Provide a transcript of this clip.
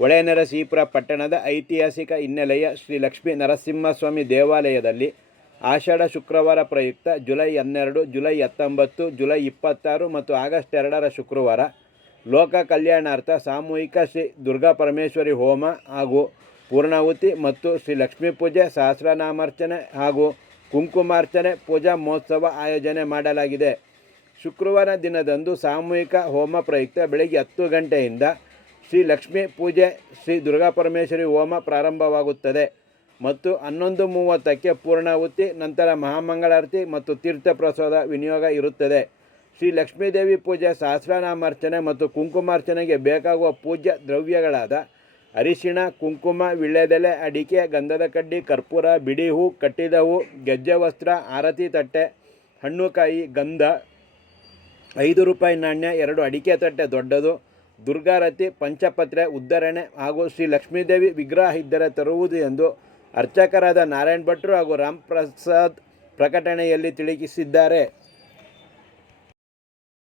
ಹೊಳೆನರಸೀಪುರ ಪಟ್ಟಣದ ಐತಿಹಾಸಿಕ ಹಿನ್ನೆಲೆಯ ಶ್ರೀ ಲಕ್ಷ್ಮೀ ನರಸಿಂಹಸ್ವಾಮಿ ದೇವಾಲಯದಲ್ಲಿ ಆಷಾಢ ಶುಕ್ರವಾರ ಪ್ರಯುಕ್ತ ಜುಲೈ ಹನ್ನೆರಡು, ಜುಲೈ ಹತ್ತೊಂಬತ್ತು, ಜುಲೈ ಇಪ್ಪತ್ತಾರು ಮತ್ತು ಆಗಸ್ಟ್ ಎರಡರ ಶುಕ್ರವಾರ ಲೋಕ ಕಲ್ಯಾಣಾರ್ಥ ಸಾಮೂಹಿಕ ಶ್ರೀ ದುರ್ಗಾ ಪರಮೇಶ್ವರಿ ಹೋಮ ಹಾಗೂ ಪೂರ್ಣಾಹುತಿ ಮತ್ತು ಶ್ರೀ ಲಕ್ಷ್ಮೀ ಪೂಜೆ, ಸಹಸ್ರನಾಮಾರ್ಚನೆ ಹಾಗೂ ಕುಂಕುಮಾರ್ಚನೆ, ಪೂಜಾ ಮಹೋತ್ಸವ ಆಯೋಜನೆ ಮಾಡಲಾಗಿದೆ. ಶುಕ್ರವಾರ ದಿನದಂದು ಸಾಮೂಹಿಕ ಹೋಮ ಪ್ರಯುಕ್ತ ಬೆಳಗ್ಗೆ ಹತ್ತು ಗಂಟೆಯಿಂದ ಶ್ರೀ ಲಕ್ಷ್ಮೀ ಪೂಜೆ ಶ್ರೀ ದುರ್ಗಾ ಪರಮೇಶ್ವರಿ ಹೋಮ ಪ್ರಾರಂಭವಾಗುತ್ತದೆ. ಮತ್ತು ಹನ್ನೊಂದು ಮೂವತ್ತಕ್ಕೆ ಪೂರ್ಣಾಹುತಿ, ನಂತರ ಮಹಾಮಂಗಳಾರತಿ ಮತ್ತು ತೀರ್ಥ ಪ್ರಸಾದ ವಿನಿಯೋಗ ಇರುತ್ತದೆ. ಶ್ರೀ ಲಕ್ಷ್ಮೀದೇವಿ ಪೂಜೆ ಸಹಸ್ರನಾಮಾರ್ಚನೆ ಮತ್ತು ಕುಂಕುಮಾರ್ಚನೆಗೆ ಬೇಕಾಗುವ ಪೂಜ್ಯ ದ್ರವ್ಯಗಳಾದ ಅರಿಶಿಣ, ಕುಂಕುಮ ವಿಳ್ಯದೆಲೆ ಅಡಿಕೆ, ಗಂಧದ ಕಡ್ಡಿ, ಕರ್ಪೂರ, ಬಿಡಿ ಹೂ, ಕಟ್ಟಿದ ಹೂ, ಗೆಜ್ಜೆ ವಸ್ತ್ರ, ಆರತಿ ತಟ್ಟೆ, ಹಣ್ಣುಕಾಯಿ, ಗಂಧ, ಐದು ರೂಪಾಯಿ ನಾಣ್ಯ, ಎರಡು ಅಡಿಕೆ ತಟ್ಟೆ ದೊಡ್ಡದು ದುರ್ಗಾರತಿ, ಪಂಚಪತ್ರೆ, ಉದ್ಧರಣೆ ಹಾಗೂ ಶ್ರೀ ಲಕ್ಷ್ಮೀದೇವಿ ವಿಗ್ರಹ ಇದ್ದರೆ ತರುವುದು ಎಂದು ಅರ್ಚಕರಾದ ನಾರಾಯಣ್ ಭಟ್ರು ಹಾಗೂ ರಾಮ್ ಪ್ರಸಾದ್ ಪ್ರಕಟಣೆಯಲ್ಲಿ ತಿಳಿಸಿದ್ದಾರೆ.